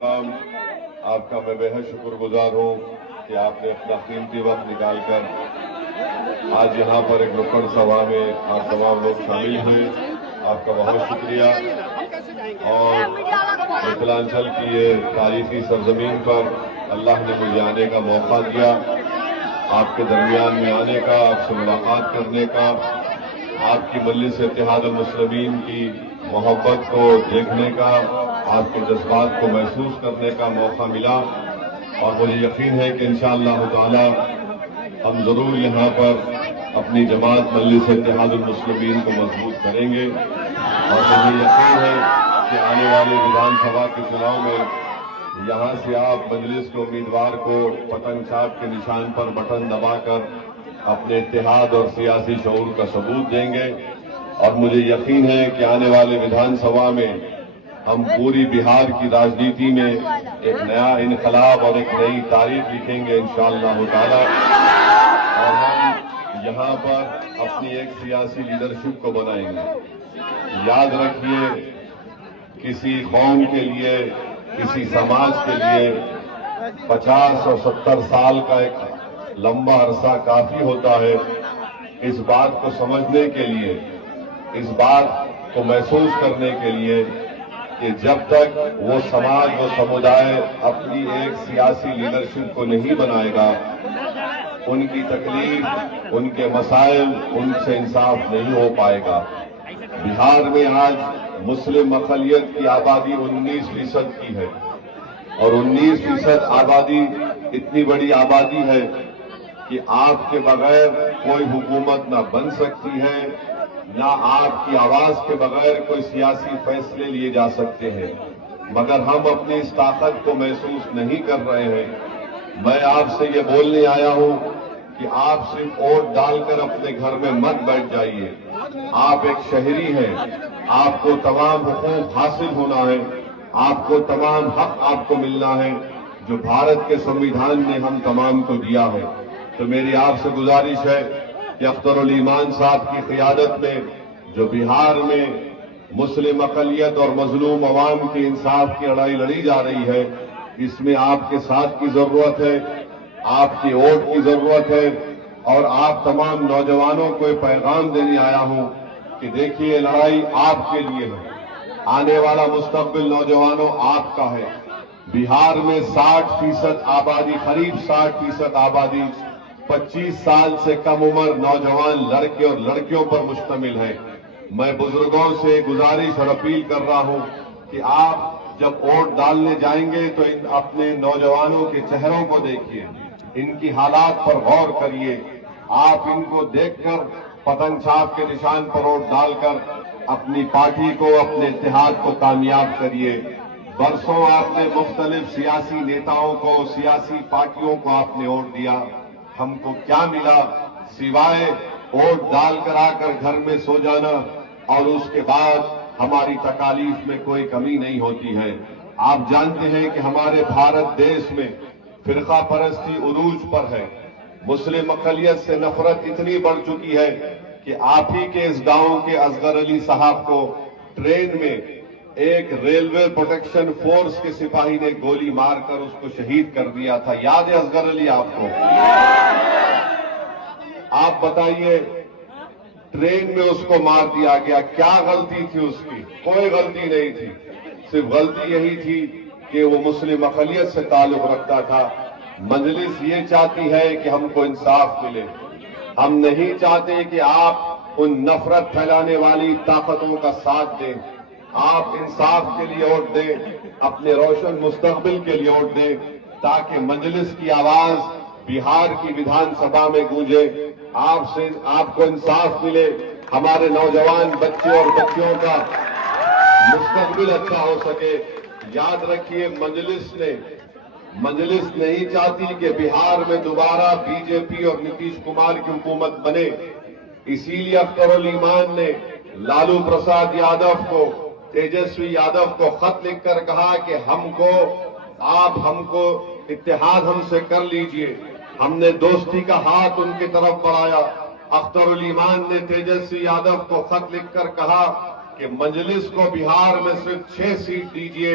آپ کا میں بے حد شکر گزار ہوں کہ آپ نے اپنا قیمتی وقت نکال کر آج یہاں پر ایک نکڑ سبھا میں آپ تمام لوگ شامل ہوئے. آپ کا بہت شکریہ. اور متھلانچل کی یہ تاریخی سرزمین پر اللہ نے مجھے آنے کا موقع دیا، آپ کے درمیان میں آنے کا، آپ سے ملاقات کرنے کا، آپ کی مجلس اتحاد المسلمین کی محبت کو دیکھنے کا، آپ کے جذبات کو محسوس کرنے کا موقع ملا. اور مجھے یقین ہے کہ انشاءاللہ تعالی ہم ضرور یہاں پر اپنی جماعت مجلس اتحاد المسلمین کو مضبوط کریں گے. اور مجھے یقین ہے کہ آنے والے ویدھان سبھا کے چناؤ میں یہاں سے آپ مجلس کے امیدوار کو پتنگ چھاپ کے نشان پر بٹن دبا کر اپنے اتحاد اور سیاسی شعور کا ثبوت دیں گے. اور مجھے یقین ہے کہ آنے والے ویدھان سبھا میں ہم پوری بہار کی راجنیتی میں ایک نیا انقلاب اور ایک نئی تاریخ لکھیں گے انشاءاللہ تعالی. اور ہم یہاں پر اپنی ایک سیاسی لیڈرشپ کو بنائیں گے. یاد رکھیے، کسی قوم کے لیے، کسی سماج کے لیے 50 اور 70 سال کا ایک لمبا عرصہ کافی ہوتا ہے اس بات کو سمجھنے کے لیے، اس بات کو محسوس کرنے کے لیے کہ جب تک وہ سماج و سمودائے اپنی ایک سیاسی لیڈرشپ کو نہیں بنائے گا، ان کی تکلیف، ان کے مسائل، ان سے انصاف نہیں ہو پائے گا. بہار میں آج مسلم اقلیت کی آبادی 19% کی ہے، اور 19% آبادی اتنی بڑی آبادی ہے کہ آپ کے بغیر کوئی حکومت نہ بن سکتی ہے، نہ آپ کی آواز کے بغیر کوئی سیاسی فیصلے لیے جا سکتے ہیں. مگر ہم اپنی اس طاقت کو محسوس نہیں کر رہے ہیں. میں آپ سے یہ بولنے آیا ہوں کہ آپ صرف ووٹ ڈال کر اپنے گھر میں مت بیٹھ جائیے. آپ ایک شہری ہیں، آپ کو تمام حقوق حاصل ہونا ہے، آپ کو تمام حق آپ کو ملنا ہے جو بھارت کے سمویدھان نے ہم تمام کو دیا ہے. تو میری آپ سے گزارش ہے کہ اختر الایمان صاحب کی قیادت میں جو بہار میں مسلم اقلیت اور مظلوم عوام کی انصاف کی لڑائی لڑی جا رہی ہے، اس میں آپ کے ساتھ کی ضرورت ہے، آپ کی ووٹ کی ضرورت ہے. اور آپ تمام نوجوانوں کو یہ پیغام دینے آیا ہوں کہ دیکھیے، لڑائی آپ کے لیے ہے. آنے والا مستقبل نوجوانوں آپ کا ہے. بہار میں 60% آبادی، قریب 60% آبادی 25 سال سے کم عمر نوجوان لڑکے اور لڑکیوں پر مشتمل ہے. میں بزرگوں سے گزارش اور اپیل کر رہا ہوں کہ آپ جب ووٹ ڈالنے جائیں گے تو اپنے نوجوانوں کے چہروں کو دیکھیے، ان کی حالات پر غور کریے. آپ ان کو دیکھ کر پتنگ چھاپ کے نشان پر ووٹ ڈال کر اپنی پارٹی کو، اپنے اتحاد کو کامیاب کریے. برسوں آپ نے مختلف سیاسی نیتاؤں کو، سیاسی پارٹیوں کو آپ نے ووٹ دیا. ہم کو کیا ملا سوائے ووٹ ڈال کر آ کر گھر میں سو جانا، اور اس کے بعد ہماری تکالیف میں کوئی کمی نہیں ہوتی ہے. آپ جانتے ہیں کہ ہمارے بھارت دیش میں فرقہ پرستی عروج پر ہے. مسلم اقلیت سے نفرت اتنی بڑھ چکی ہے کہ آپ ہی کے اس گاؤں کے اصغر علی صاحب کو ٹرین میں ایک ریلوے پروٹیکشن فورس کے سپاہی نے گولی مار کر اس کو شہید کر دیا تھا. یاد ہے اصغر علی آپ کو؟ آپ بتائیے، ٹرین میں اس کو مار دیا گیا، کیا غلطی تھی اس کی؟ کوئی غلطی نہیں تھی. صرف غلطی یہی تھی کہ وہ مسلم اقلیت سے تعلق رکھتا تھا. مجلس یہ چاہتی ہے کہ ہم کو انصاف ملے. ہم نہیں چاہتے کہ آپ ان نفرت پھیلانے والی طاقتوں کا ساتھ دیں. آپ انصاف کے لیے ووٹ دیں، اپنے روشن مستقبل کے لیے ووٹ دیں، تاکہ مجلس کی آواز بہار کی ویدھان سبھا میں گونجے. آپ کو انصاف ملے، ہمارے نوجوان بچے اور بچیوں کا مستقبل اچھا ہو سکے. یاد رکھیے، مجلس نہیں چاہتی کہ بہار میں دوبارہ بی جے پی اور نتیش کمار کی حکومت بنے. اسی لیے اختر الایمان نے لالو پرساد یادو کو، تیجسوی یادو کو خط لکھ کر کہا کہ آپ ہم کو اتحاد ہم سے کر لیجئے. ہم نے دوستی کا ہاتھ ان کی طرف بڑھایا. اختر الایمان نے تیجسوی یادو کو خط لکھ کر کہا کہ مجلس کو بہار میں صرف 6 سیٹ دیجئے،